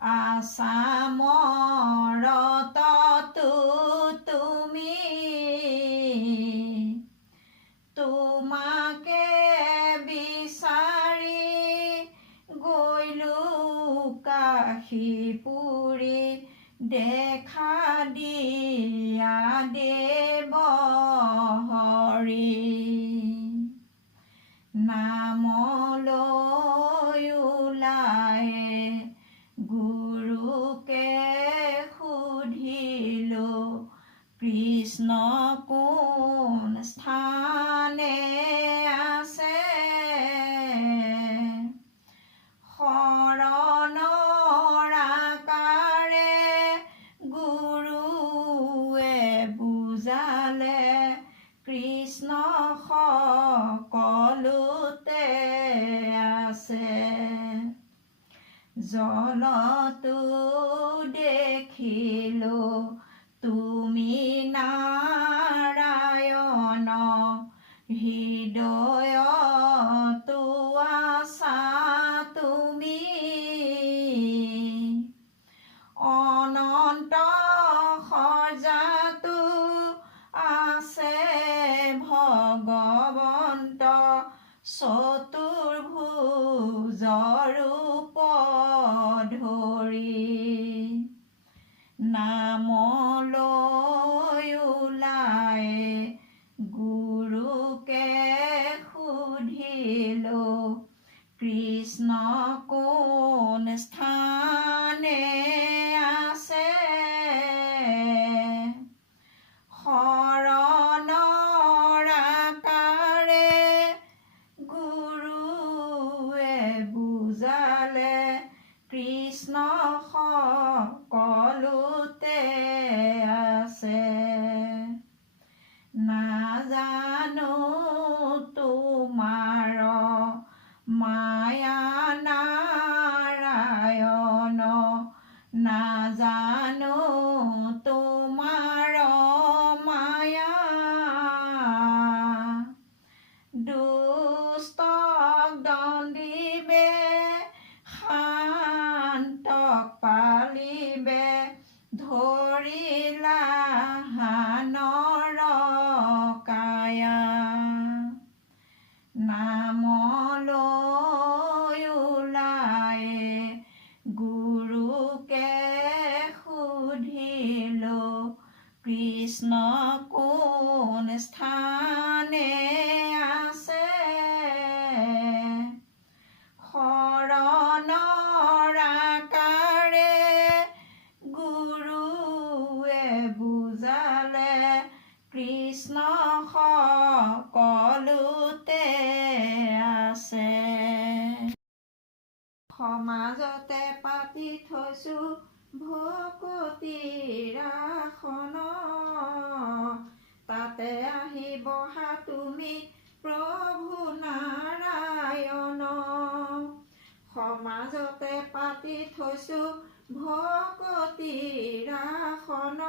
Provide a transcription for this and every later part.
আছামৰততো তুমি তোমাকে বিচাৰি গৈলো কাশীপুৰী দেখা দিয়া দেৱ হৰি নামলৈ ওলাই গুৰুকে সুধিলো কৃষ্ণ কোন স্থানে আছে শৰণৰ আকাৰে গুৰুৱে বুজালে কৃষ্ণ সকলোতে আছে জলতো দেখিলো তুমি নাৰায়ণ হৃদয়তো আছা তুমি অনন্ত সজাতো আছে ভগৱন্ত চতুৰ্ভুজ ৰূপ ধৰি নামলৈ ওলাই গুৰুকে সুধিলো কৃষ্ণ কোন স্থানে আছে শৰণৰ আকাৰে গুৰুৱে বুজালে কৃষ্ণ সকলোতে আছে নাজানো তোমাৰ মায়া নাৰায়ণ নাজানো তোমাৰ মায়া দুষ্টক দণ্ডিবে শান্তক পালিবে ধৰিলা নৰকায়া নামলৈ ওলাই গুৰুকে সুধিলো কৃষ্ণ কোন স্থানে আছে শৰণৰ আকাৰে গুৰুৱে বুজালে কৃষ্ণ সকলোতে আছে সমাজতে পাতি থৈছো ভকতিৰ আসন তাতে আহি বহা তুমি প্ৰভু নাৰায়ণ সমাজতে পাতি থৈছো ভকতিৰ আসন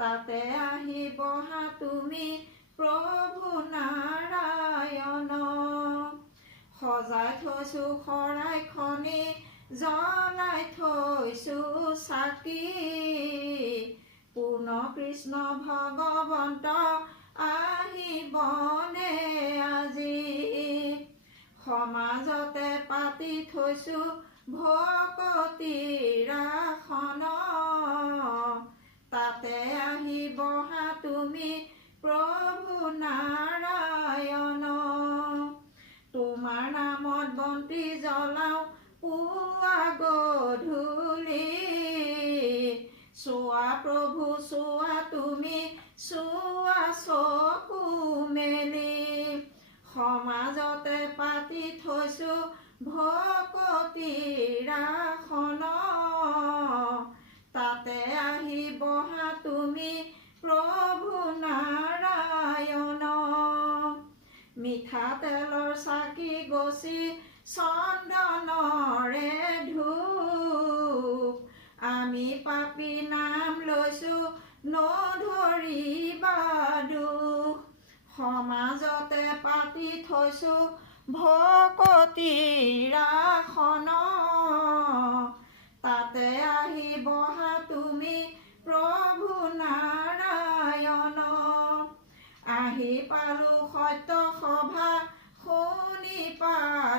তাতে আহি বহা তুমি প্ৰভু নাৰায়ণ সজাই থৈছো শৰাইখনি জ্বলাই থৈছো চাকি পূৰ্ণ কৃষ্ণ ভগৱন্ত আহিবনে আজি সমাজতে পাতি থৈছো ভকতিৰ আসন তাতে আহি বহা তুমি প্ৰভু নাৰায়ণ তোমাৰ নামত বন্তি জ্বলাও পুৱা গধূলি চোৱা প্ৰভু চোৱা তুমি চোৱা চকু মেলি সমাজতে পাতি থৈছো ভকতিৰ আসন তাতে আহি বহা তুমি প্ৰভু নাৰায়ণ মিঠাতেলৰ চাকি গছি চন্দনৰে ধূপ আমি পাপী নাম লৈছো নধৰিবা দুখ সমাজতে পাতি থৈছো ভকতিৰ আসন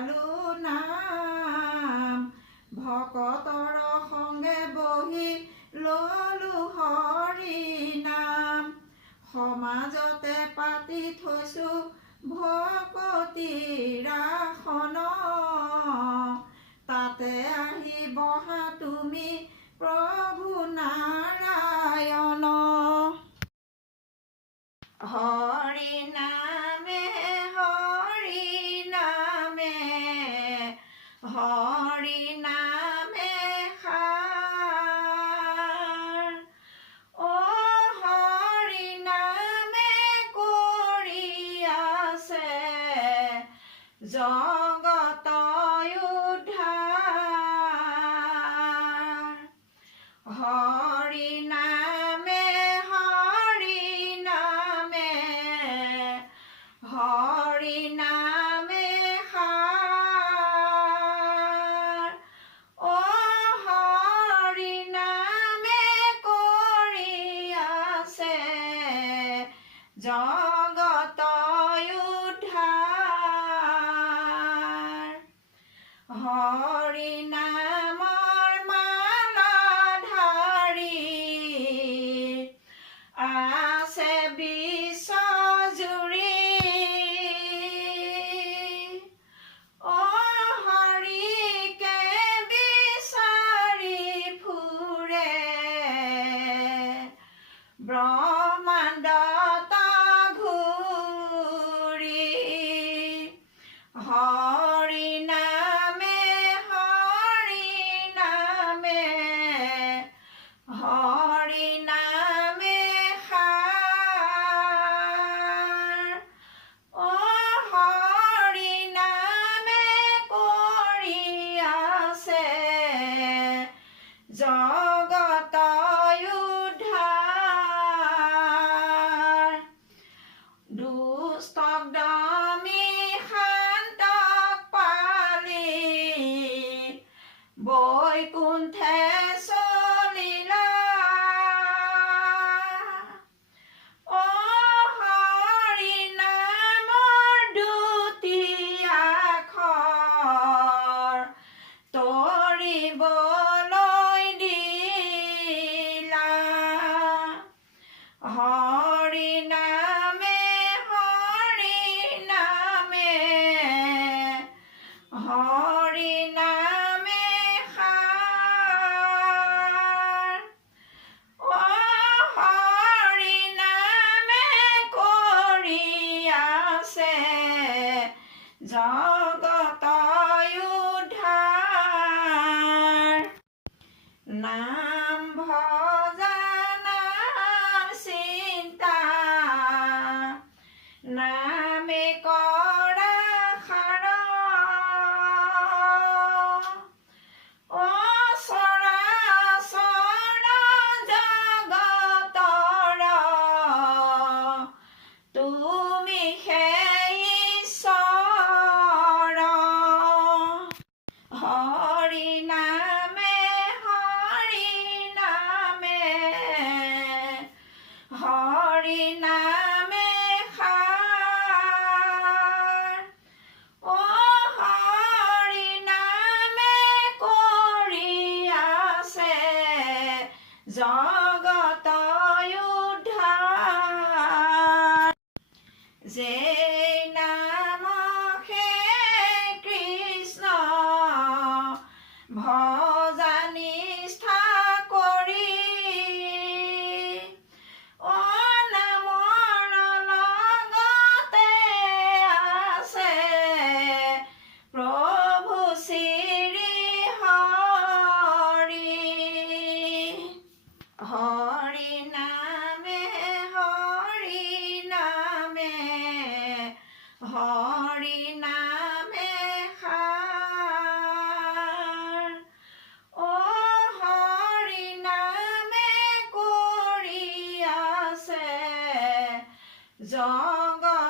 গালো নাম ভকতৰ সংগে বহি ললো হৰি নাম সমাজতে পাতি থৈছো ভকতিৰ আসন তাতে আহি বহা তুমি প্ৰভু নাৰায়ণ হৰি নামে হৰি নামে সাৰ অ হৰি নামে কৰি আছে জগত উদ্ধাৰ হৰি নামে সাৰ অ হৰি নামে কৰি আছে জগত উদ্ধাৰ হৰি নামৰ মালা ধাৰি আছে বিশ্বজুৰি অ হৰিকে বিচাৰি ফুৰে ব্ৰহ্মাণ্ডত ঘূৰি হৰি নামে সাৰ অ হৰি নামে কৰি আছে জগত উদ্ধাৰ দুষ্টক দমি শান্তক পালি বৈকুণ্ঠে চলিলা অ হৰি নামৰ দুটি আখৰ তৰিবলৈ দিলা হৰি নামে সাৰ অ হৰি নামে কৰি আছে জগত উদ্ধাৰ নাম ভজা নাম চিন্তা নামে কৰা সাৰ অ চৰাচৰ জগতৰ তুমি সেই ঈশ্বৰ হৰি নামে সাৰ অ হৰি নামে কৰি আছে জগত উদ্ধাৰ যেই নাম সেই কৃষ্ণ ভজা নিষ্ঠা কৰি অ নামৰ লগতে আছে প্ৰভু শ্ৰী হৰি হৰি নামে সাৰ অ হৰি নামে কৰি আছে জগত